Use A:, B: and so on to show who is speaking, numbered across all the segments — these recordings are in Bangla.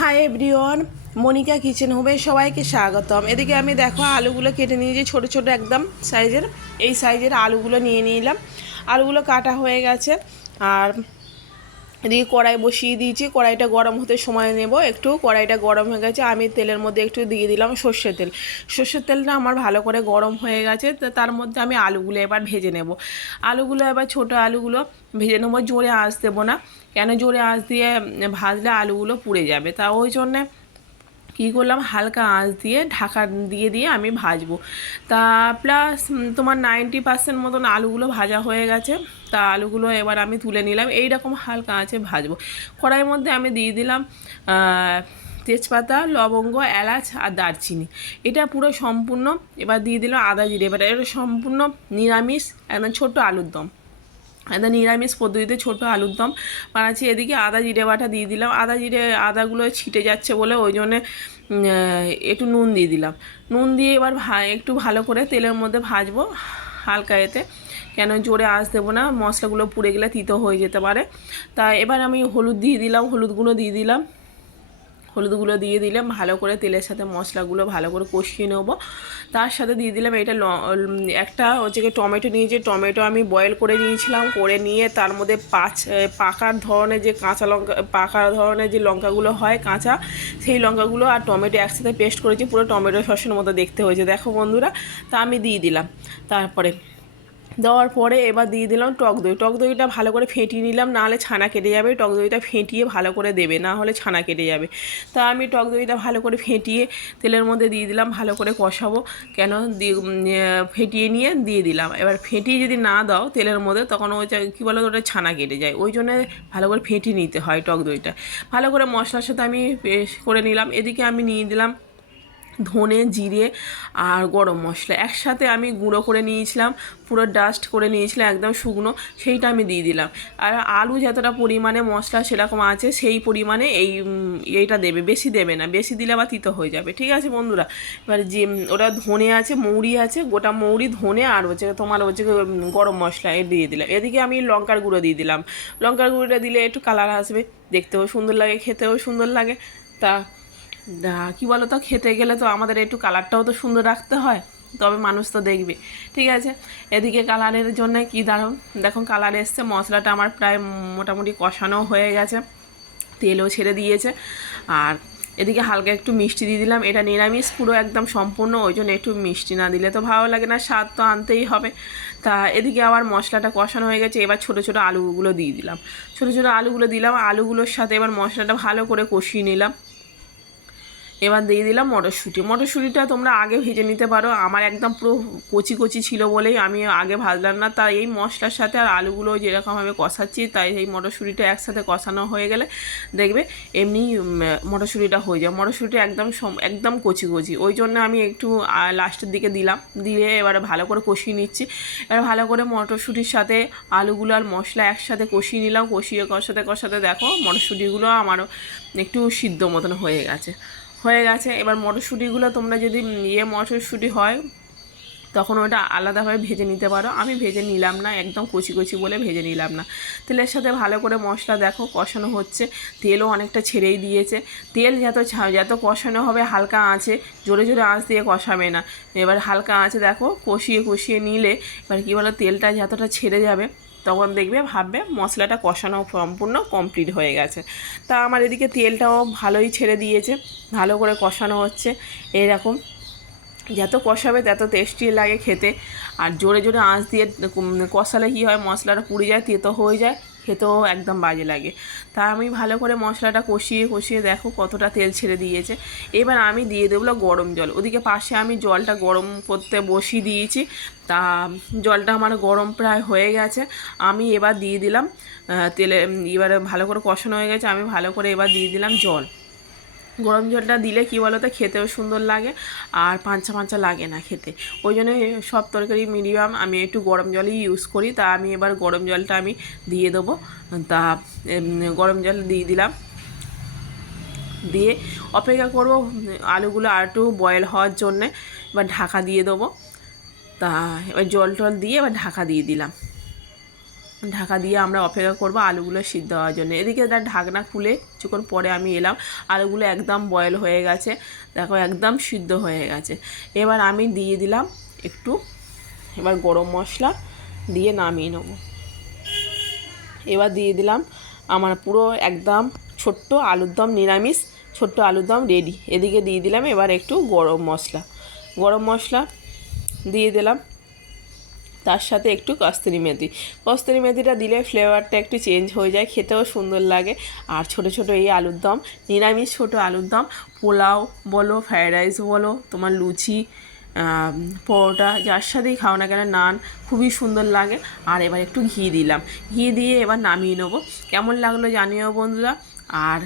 A: হাই এভরিওয়ান মনিকা কিচেন হবে সবাইকে স্বাগতম। এদিকে আমি দেখো আলুগুলো কেটে নিয়ে নিয়েছি, ছোটো ছোটো একদম সাইজের এই সাইজের আলুগুলো নিয়ে নিলাম। আলুগুলো কাটা হয়ে গেছে। আর এদিকে কড়াই বসিয়ে দিয়েছি, কড়াইটা গরম হতে সময় নেব, একটু কড়াইটা গরম হয়ে গেছে, আমি তেলের মধ্যে একটু দিয়ে দিলাম সর্ষের তেল। সর্ষের তেলটা আমার ভালো করে গরম হয়ে গেছে, তো তার মধ্যে আমি আলুগুলো এবার ভেজে নেব। আলুগুলো এবার ছোট আলুগুলো ভেজে নেব, জোরে আঁচ দেবো না, কেন জোরে আঁচ দিয়ে ভাজলে আলুগুলো পুড়ে যাবে, তা ওই জন্যে কী করলাম? হালকা আঁচ দিয়ে, ঢাকা দিয়ে দিয়ে আমি ভাজবো। তা প্লাস তোমার নাইনটি পার্সেন্ট মতন আলুগুলো ভাজা হয়ে গেছে। তা আলুগুলো এবার আমি তুলে নিলাম। এই রকম হালকা আঁচে ভাজবো। কড়াইয়ের মধ্যে আমি দিয়ে দিলাম তেজপাতা, লবঙ্গ, এলাচ আর দারচিনি। এটা পুরো সম্পূর্ণ। এবার দিয়ে দিলাম আদা জিরে এবার এটা সম্পূর্ণ নিরামিষ, একদম ছোট্ট আলুর দম। একদম নিরামিষ পদ্ধতিতে ছোট আলুর দম বানাচ্ছি। এদিকে আদা, জিরে বাটা দিয়ে দিলাম। আদা, জিরে, আদাগুলো ছিটে যাচ্ছে বলে ওই জন্যে একটু নুন দিয়ে দিলাম। নুন দিয়ে এবার ভা- একটু ভালো করে তেলের মধ্যে ভাজবো হালকা এতে। কেন জোরে আস দেবো না, মশলাগুলো পুড়ে গেলে তিতো হয়ে যেতে পারে। তা এবার আমি হলুদ দিয়ে দিলাম হলুদ গুঁড়ো দিয়ে দিলাম। হলুদগুলো দিয়ে দিলাম, ভালো করে তেলের সাথে মশলাগুলো ভালো করে কষিয়ে নেব। তার সাথে দিয়ে দিলাম এটা একটা হচ্ছে টমেটো নিয়েছি টমেটো আমি বয়েল করে নিয়েছিলাম, করে নিয়ে তার মধ্যে পাঁচ পাকার ধরনের যে কাঁচা লঙ্কা, পাকা ধরনের যে লঙ্কাগুলো হয় কাঁচা, সেই লঙ্কাগুলো আর টমেটো একসাথে পেস্ট করেছি, পুরো টমেটো সসের মতো দেখতে হয়েছে। দেখো বন্ধুরা, তা আমি দিয়ে দিলাম। তারপরে দেওয়ার পরে এবার দিয়ে দিলাম টক দই। টক দইটা ভালো করে ফেটিয়ে নিলাম, নাহলে ছানা কেটে যাবে। টক দইটা ফেটিয়ে ভালো করে দেবে, না হলে ছানা কেটে যাবে। তা আমি টক দইটা ভালো করে ফেটিয়ে তেলের মধ্যে দিয়ে দিলাম, ভালো করে কষাবো। কেন? দিয়ে ফেটিয়ে নিয়ে দিয়ে দিলাম। এবার ফেটিয়ে যদি না দাও তেলের মধ্যে, তখন ওই কী বলো ওটা ছানা কেটে যায়। ওই জন্য ভালো করে ফেটিয়ে নিতে হয় টক দইটা। ভালো করে মশলার সাথে আমি পেস্ট করে নিলাম। এদিকে আমি নিয়ে দিলাম ধনে, জিরে আর গরম মশলা। একসাথে আমি গুঁড়ো করে নিয়েছিলাম, পুরো ডাস্ট করে নিয়েছিলাম, একদম শুকনো, সেইটা আমি দিয়ে দিলাম। আর আলু যতটা পরিমাণে মশলা সেরকম আছে, সেই পরিমাণে এই এইটা দেবে। বেশি দেবে না, বেশি দিলে আবার তিতো হয়ে যাবে। ঠিক আছে বন্ধুরা? এবার যে, ওটা ধনে আছে, মৌরি আছে, গোটা মৌরি, ধনে আর হচ্ছে তোমার হচ্ছে গরম মশলা এ দিয়ে দিলাম। এদিকে আমি লঙ্কার গুঁড়ো দিয়ে দিলাম। লঙ্কার গুঁড়োটা দিলে একটু কালার আসবে, দেখতেও সুন্দর লাগে, খেতেও সুন্দর লাগে। তা কি বলো তো খেতে গেলে তো আমাদের একটু কালারটাও তো সুন্দর রাখতে হয়, তবে মানুষ তো দেখবে। ঠিক আছে? এদিকে কালারের জন্য কি দাঁড়ান দেখো কালার এসছে, মশলাটা আমার প্রায় মোটামুটি কষানো হয়ে গেছে, তেলও ছেড়ে দিয়েছে। আর এদিকে হালকা একটু মিষ্টি দিয়ে দিলাম, এটা নিরামিষ, পুরো একদম সম্পূর্ণ, ওই জন্য একটু মিষ্টি না দিলে তো ভালো লাগে না, স্বাদ তো আনতেই হবে। তা এদিকে আবার মশলাটা কষানো হয়ে গেছে, এবার ছোটো ছোটো আলুগুলো দিয়ে দিলাম। ছোটো ছোটো আলুগুলো দিলাম, আলুগুলোর সাথে এবার মশলাটা ভালো করে কষিয়ে নিলাম। এবার দিয়ে দিলাম মটরশুঁটি। মটরশুঁটিটা তোমরা আগে ভেজে নিতে পারো। আমার একদম পুরো কচি কচি ছিল বলেই আমি আগে ভাজলাম না। তাই এই মশলার সাথে আর আলুগুলো যেরকমভাবে কষাচ্ছি, তাই এই মটরশুঁটিটা একসাথে কষানো হয়ে গেলে দেখবে এমনি মটরশুঁটিটা হয়ে যায়। মটরশুঁটি একদম একদম কচি কচি। ওই জন্য আমি একটু লাস্টের দিকে দিলাম। দিয়ে এবারে ভালো করে কষিয়ে নিচ্ছি। এবার ভালো করে মটরশুঁটির সাথে আলুগুলো আর মশলা একসাথে কষিয়ে নিলাম। কষিয়ে কষাতে কষাতে দেখো মটরশুঁটিগুলো আমারও একটু সিদ্ধ মতন হয়ে গেছে। হয়ে গেছে। এবার মটরশুঁটিগুলো তোমরা যদি ইয়ে মটরশুঁটি হয়, তখন ওটা আলাদাভাবে ভেজে নিতে পারো। আমি ভেজে নিলাম না, একদম কচি কচি বলে ভেজে নিলাম না। তেলের সাথে ভালো করে মশলা দেখো, কষানো হচ্ছে। তেলও অনেকটা ছেড়েই দিয়েছে। তেল যত যত কষানো হবে, হালকা আঁচে, জোরে জোরে আঁচ দিয়ে কষাবে না। এবার হালকা আঁচে দেখো, কষিয়ে কষিয়ে নিলে, এবার কী বলো, তেলটা যতটা ছেড়ে যাবে তখন দেখবে, ভাববে মশলাটা কষানো সম্পূর্ণ কমপ্লিট হয়ে গেছে। তা আমার এদিকে তেলটাও ভালোই ছেড়ে দিয়েছে, ভালো করে কষানো হচ্ছে এরকম। যত কষাবে তত টেস্টি লাগে খেতে। আর জোরে জোরে আঁচ দিয়ে কষালে কী হয়, মশলাটা পুড়ে যায়, তেতো হয়ে যায়। খেতেও একদম বাজে লাগে। তা আমি ভালো করে মশলাটা কষিয়ে কষিয়ে দেখো কতটা তেল ছেড়ে দিয়েছে। এবার আমি দিয়ে দেবো গরম জল। ওদিকে পাশে আমি জলটা গরম করতে বসিয়ে দিয়েছি। তা জলটা আমার গরম প্রায় হয়ে গেছে। আমি এবার দিয়ে দিলাম তেলে এবার ভালো করে কষানো হয়ে গেছে। আমি ভালো করে এবার দিয়ে দিলাম জল। গরম জলটা দিলে কী বলো তো খেতেও সুন্দর লাগে আর পাঞ্চা পাঞ্চা লাগে না খেতে। ওই জন্য সব তরকারি মিডিয়াম আমি একটু গরম জলই ইউজ করি। তা আমি এবার গরম জলটা আমি দিয়ে দেবো। তা গরম জল দিয়ে দিলাম। দিয়ে অপেক্ষা করব, আলুগুলো আর একটু বয়েল হওয়ার জন্যে। এবার ঢাকা দিয়ে দেবো। তা, এবার জল টল দিয়ে এবার ঢাকা দিয়ে দিলাম। ঢাকা দিয়ে আমরা অপেক্ষা করব আলুগুলো সিদ্ধ হওয়ার জন্য। এদিকে তার ঢাকনা খুলে কিছুক্ষণ পরে আমি এলাম। আলুগুলো একদম বয়েল হয়ে গেছে। দেখো, একদম সিদ্ধ হয়ে গেছে। এবার আমি দিয়ে দিলাম একটু, এবার গরম মশলা দিয়ে নামিয়ে নেব। এবার দিয়ে দিলাম আমার পুরো একদম ছোট্ট আলুর দম, নিরামিষ ছোট্ট আলুর দম রেডি এদিকে দিয়ে দিলাম এবার একটু গরম মশলা। গরম মশলা দিয়ে দিলাম। তার সাথে একটু কস্তুরি মেথি। কস্তুরি মেথিটা দিলে ফ্লেভারটা একটু চেঞ্জ হয়ে যায়, খেতেও সুন্দর লাগে। আর ছোট ছোট এই আলুর দম, নিরামিষ ছোট আলুর দম, পোলাও বলো, ফ্রায়েড রাইস বলো, তোমার লুচি পরোটা, যার সাথেই খাও না কেন, নান, খুবই সুন্দর লাগে। আর এবার একটু ঘি দিলাম। ঘি দিয়ে এবার নামিয়ে নেব। কেমন লাগল জানিও বন্ধুরা। আর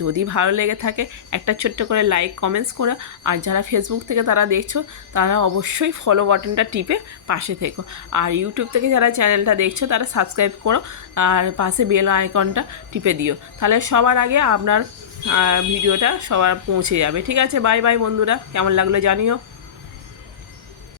A: যদি ভালো লেগে থাকে, একটা ছোট্ট করে লাইক কমেন্টস করো, আর যারা ফেসবুক থেকে তারা দেখছ, তারা অবশ্যই ফলো বাটনটা টিপে পাশে থেকো। আর ইউটিউব থেকে যারা চ্যানেলটা দেখছ, তারা সাবস্ক্রাইব করো, আর পাশে বেল আইকনটা টিপে দিও। তাহলে সবার আগে আপনার ভিডিওটা সবার পৌঁছে যাবে। ঠিক আছে? বাই বাই বন্ধুরা। কেমন লাগল জানিও।